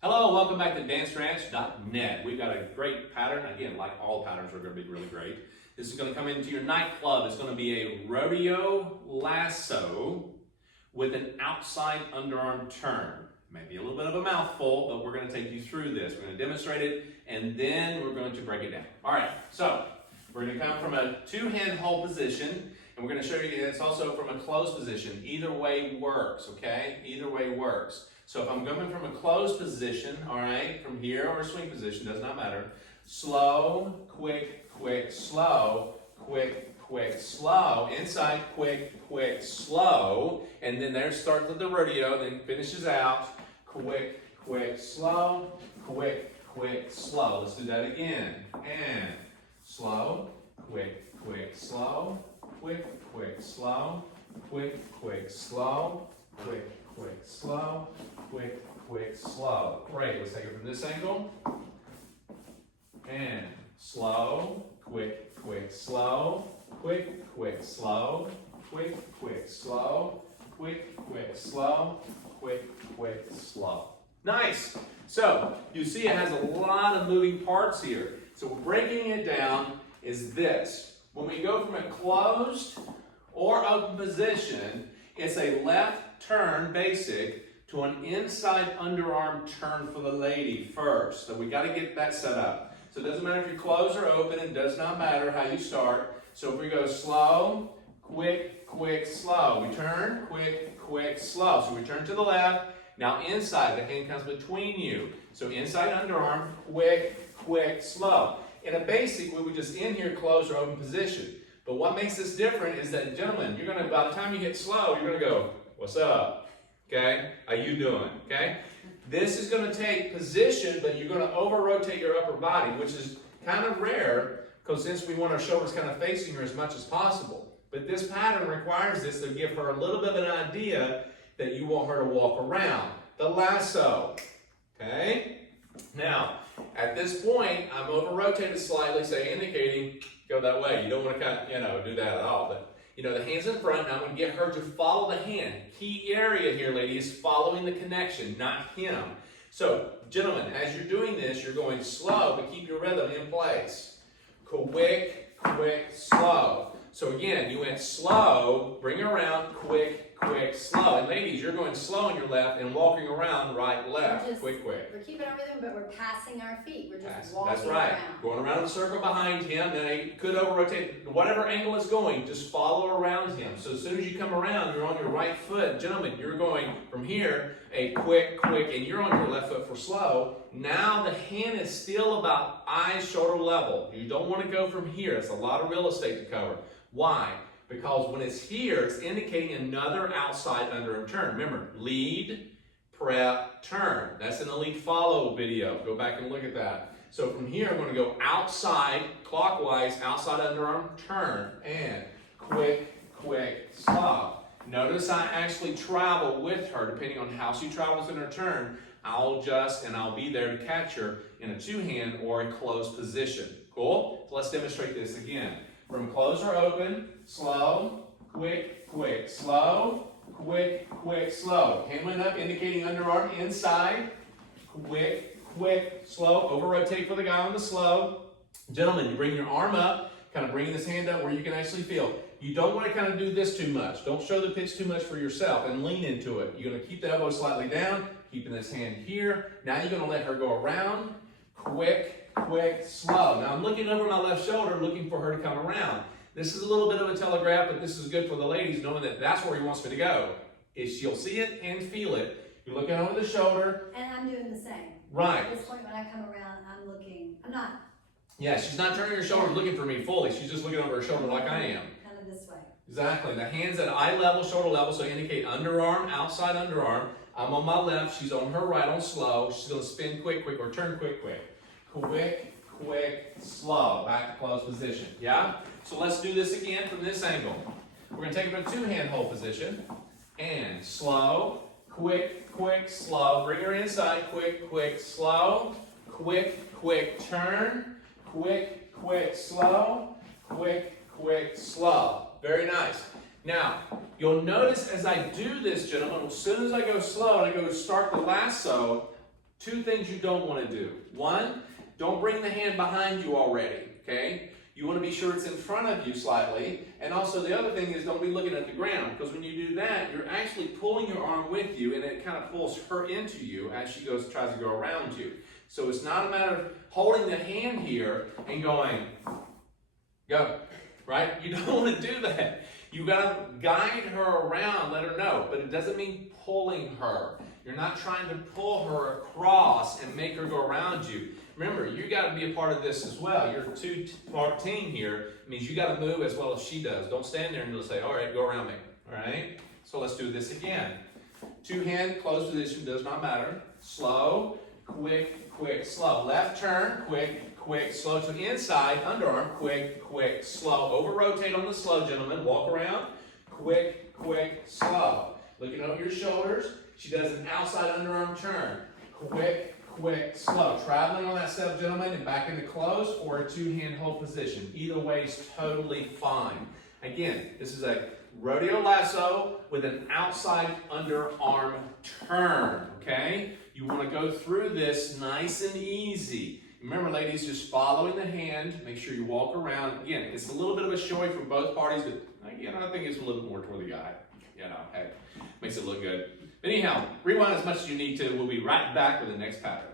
Hello, welcome back to danceranch.net. We've got a great pattern. Again, like all patterns are going to be really great. This is going to come into your nightclub. It's going to be a rodeo lasso with an outside underarm turn. Maybe a little bit of a mouthful, but we're going to take you through this. We're going to demonstrate it, and then we're going to break it down. All right, so we're going to come from a two-hand hold position, and we're going to show you it's also from a closed position. Either way works, okay? Either way works. So if I'm coming from a closed position, all right, from here or a swing position, does not matter. Slow, quick, quick, slow, quick, quick, slow. Inside, quick, quick, slow. And then there starts with the rodeo, then finishes out. Quick, quick, slow, quick, quick, slow. Let's do that again. And slow, quick, quick, slow, quick, quick, slow, quick, quick, slow, quick, quick, slow, quick, quick, slow. Great, let's take it from this angle. And slow, quick, quick, slow, quick, quick, slow, quick, quick, slow, quick, quick, slow, quick, quick, slow. Nice. So you see it has a lot of moving parts here. So breaking it down is this. When we go from a closed or open position, it's a left turn basic to an inside underarm turn for the lady first. So we got to get that set up. So it doesn't matter if you're closed or open. It does not matter how you start. So if we go slow, quick, quick, slow. We turn, quick, quick, slow. So we turn to the left. Now inside, the hand comes between you. So inside underarm, quick, quick, slow. In a basic, we would just in here close or open position. But what makes this different is that, gentlemen, you're going to, by the time you hit slow, you're going to go, what's up? Okay? How you doing? Okay? This is going to take position, but you're going to over-rotate your upper body, which is kind of rare, because since we want our shoulders kind of facing her as much as possible. But this pattern requires this to give her a little bit of an idea that you want her to walk around. The lasso. Okay? Now, at this point, I'm over-rotated slightly, say indicating, go that way. You don't want to kind of, do that at all. But, the hand's in front. Now I'm going to get her to follow the hand. Key area here, lady, is following the connection, not him. So, gentlemen, as you're doing this, you're going slow, but keep your rhythm in place. Quick, quick, slow. So again, you went slow, bring her around, quick, quick, slow. And ladies, you're going slow on your left and walking around right, left, quick, quick. We're keeping our rhythm, but we're passing our feet. We're just walking That's right. around. Going around the circle behind him, then he could over-rotate. Whatever angle it's going, just follow around him. So as soon as you come around, you're on your right foot. Gentlemen, you're going from here, a quick, quick, and you're on your left foot for slow. Now the hand is still about eyes, shoulder level. You don't want to go from here. It's a lot of real estate to cover. Why? Because when it's here, it's indicating another outside underarm turn. Remember, lead, prep, turn. That's in the lead follow video. Go back and look at that. So from here, I'm going to go outside, clockwise, outside underarm, turn, and quick, quick, slow. Notice I actually travel with her, depending on how she travels in her turn. I'll adjust and I'll be there to catch her in a two-hand or a closed position. Cool? So let's demonstrate this again. From close or open, slow, quick, quick, slow, quick, quick, slow. Hand went up, indicating underarm inside, quick, quick, slow. Over-rotate for the guy on the slow. Gentlemen, you bring your arm up, kind of bringing this hand up where you can actually feel. You don't want to kind of do this too much. Don't show the pitch too much for yourself and lean into it. You're going to keep the elbow slightly down, keeping this hand here. Now you're going to let her go around, quick, quick, slow. Now I'm looking over my left shoulder, looking for her to come around. This is a little bit of a telegraph, but this is good for the ladies, knowing that that's where he wants me to go. She'll see it and feel it. You're looking over the shoulder. And I'm doing the same. Right. At this point, when I come around, I'm not. Yeah, she's not turning her shoulder looking for me fully. She's just looking over her shoulder like I am. Kind of this way. Exactly. The hands at eye level, shoulder level, so indicate underarm, outside underarm. I'm on my left. She's on her right on slow. She's going to spin quick, quick, or turn quick, quick. Quick, quick, slow. Back to closed position. Yeah? So let's do this again from this angle. We're going to take it to a two-hand hold position. And slow, quick, quick, slow. Bring her inside. Quick, quick, slow. Quick, quick, turn. Quick, quick, slow. Quick, quick, slow. Very nice. Now, you'll notice as I do this, gentlemen, as soon as I go slow and I go start the lasso, Two things you don't want to do. One, don't bring the hand behind you already, okay? You want to be sure it's in front of you slightly. And also the other thing is don't be looking at the ground, because when you do that, you're actually pulling your arm with you, and it kind of pulls her into you as she tries to go around you. So it's not a matter of holding the hand here and going, go, right? You don't want to do that. You got to guide her around, let her know, but it doesn't mean pulling her. You're not trying to pull her across and make her go around you. Remember, you got to be a part of this as well. You're a two-part team here. It means you got to move as well as she does. Don't stand there and just say, all right, go around me. All right? So let's do this again. Two-hand closed position does not matter. Slow, quick, quick, slow. Left turn, quick, quick, slow to inside, underarm, quick, quick, slow. Over rotate on the slow, gentlemen. Walk around, quick, quick, slow. Looking over your shoulders. She does an outside underarm turn. Quick, quick, slow. Traveling on that step, gentlemen, and back into close or a two-hand hold position. Either way is totally fine. Again, this is a rodeo lasso with an outside underarm turn, okay? You want to go through this nice and easy. Remember, ladies, just following the hand. Make sure you walk around. Again, it's a little bit of a showy for both parties, but again, I think it's a little bit more toward the guy. You know, hey, makes it look good. Anyhow, rewind as much as you need to. We'll be right back with the next pattern.